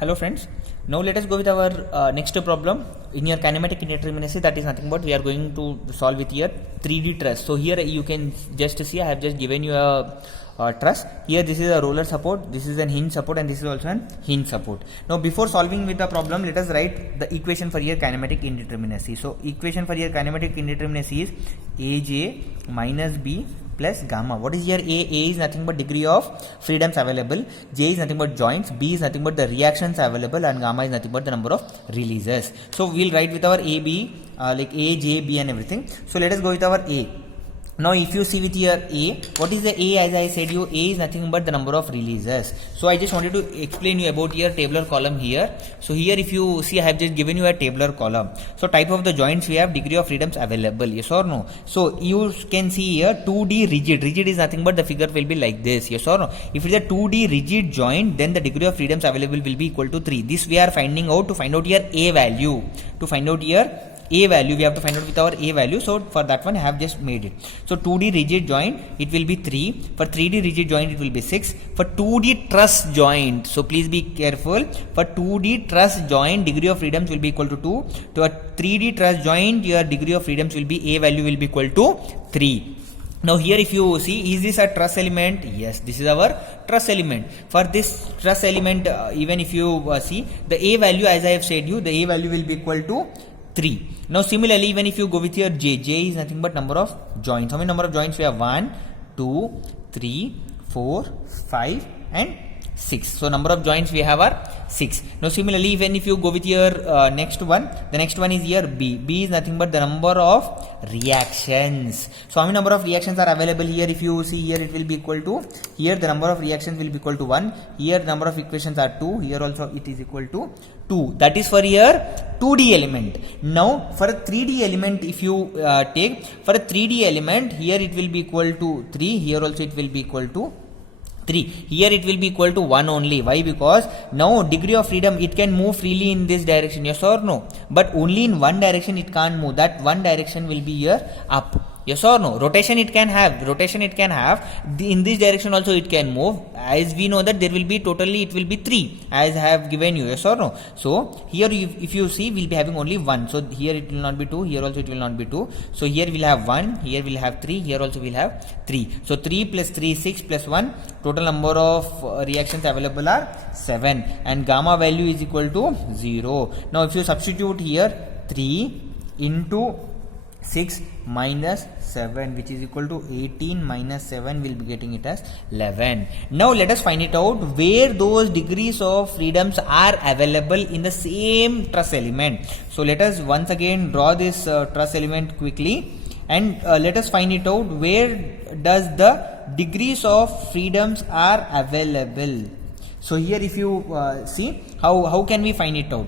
Hello friends, now let us go with our next problem in your kinematic indeterminacy. That is nothing but we are going to solve with your 3D truss. So here you can just see I have just given you a truss. Here this is a roller support, this is an hinge support, and this is also an hinge support. Now before solving with the problem, let us write the equation for your kinematic indeterminacy. So equation for your kinematic indeterminacy is Aj minus B plus gamma. What is here? A is nothing but degree of freedoms available, J is nothing but joints, B is nothing but the reactions available, and gamma is nothing but the number of releases. So we'll write with our A, B, like A, J, B and everything. So let us go with our A. Now if you see with your A, what is the A? As I said you, A is nothing but the number of releases. So I just wanted to explain you about your tabular column here. So here if you see, I have just given you a tabular column. So type of the joints we have, degree of freedoms available, yes or no? So you can see here 2D rigid. Rigid is nothing but the figure will be like this, yes or no? If it is a 2D rigid joint, then the degree of freedoms available will be equal to 3. This we are finding out to find out your A value. To find out your A value, we have to find out with our A value. So for that one I have just made it. So 2D rigid joint, it will be 3. For 3D rigid joint, it will be 6. For 2D truss joint, so please be careful. For 2D truss joint, degree of freedoms will be equal to 2. To a 3D truss joint, your degree of freedoms will be A value will be equal to 3. Now here if you see, is this a truss element? Yes, this is our truss element. For this truss element, even if you see, the A value, as I have said you, the A value will be equal to 3. Now similarly, even if you go with your J, J is nothing but number of joints. How many number of joints we have? 1, 2, 3, 4, 5 and 6. So number of joints we have are 6. Now similarly, even if you go with your next one, the next one is here B. B is nothing but the number of reactions. So how many number of reactions are available here? If you see here, it will be equal to, here the number of reactions will be equal to 1. Here the number of equations are 2. Here also it is equal to 2. That is for your 2D element. Now for a 3D element, if you take for a 3D element, here it will be equal to 3. Here also it will be equal to 3. Here it will be equal to 1 only. Why? Because now degree of freedom, it can move freely in this direction, yes or no? But only in one direction it can't move. That one direction will be here up. Yes or no? Rotation it can have. Rotation it can have. In this direction also it can move. As we know that there will be totally, it will be 3 as I have given you. Yes or no? So here if you see, we'll be having only 1. So here it will not be 2. Here also it will not be 2. So here we'll have 1. Here we'll have 3. Here also we'll have 3. So 3 plus 3, 6 plus 1. Total number of reactions available are 7. And gamma value is equal to 0. Now if you substitute here 3 into 6 minus 7, which is equal to 18 minus 7, will be getting it as 11. Now let us find it out where those degrees of freedoms are available in the same truss element. So let us once again draw this truss element quickly, and let us find it out where does the degrees of freedoms are available. So here if you see, how can we find it out?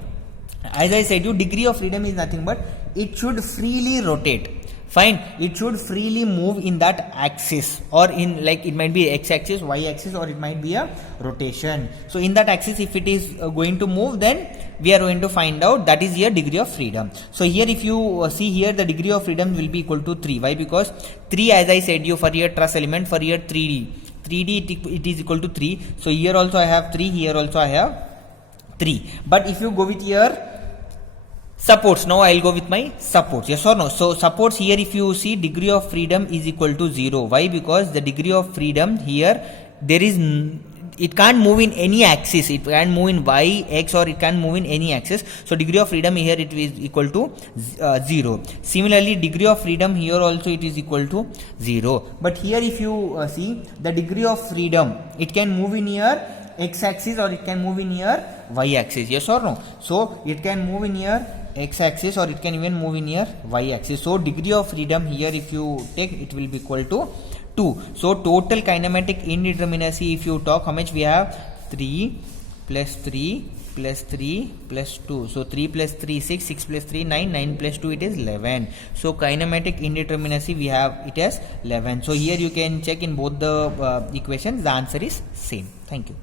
As I said you, degree of freedom is nothing but it should freely rotate. Fine, it should freely move in that axis, or in, like, it might be x axis, y axis, or it might be a rotation. So in that axis, if it is going to move, then we are going to find out that is your degree of freedom. So here if you see here, the degree of freedom will be equal to 3. Why? Because 3, as I said you, for your truss element, for your 3D it is equal to 3. So here also I have 3, here also I have 3. But if you go with your supports, now I'll go with my supports, yes or no? So supports, here if you see, degree of freedom is equal to 0. Why? Because the degree of freedom here, there is, it can't move in any axis. It can move in y, x, or it can move in any axis. So degree of freedom here, it is equal to 0. Similarly, degree of freedom here also it is equal to 0. But here if you see, the degree of freedom, it can move in your x axis or it can move in your y axis, yes or no? So it can move in your x axis or it can even move in your y axis. So degree of freedom here, if you take, it will be equal to 2. So total kinematic indeterminacy, if you talk, how much we have? 3 plus 3 plus 3 plus 2. So 3 plus 3, 6, 6 plus 3, 9, 9 plus 2, it is 11. So kinematic indeterminacy, we have it as 11. So here you can check in both the equations, the answer is same. Thank you.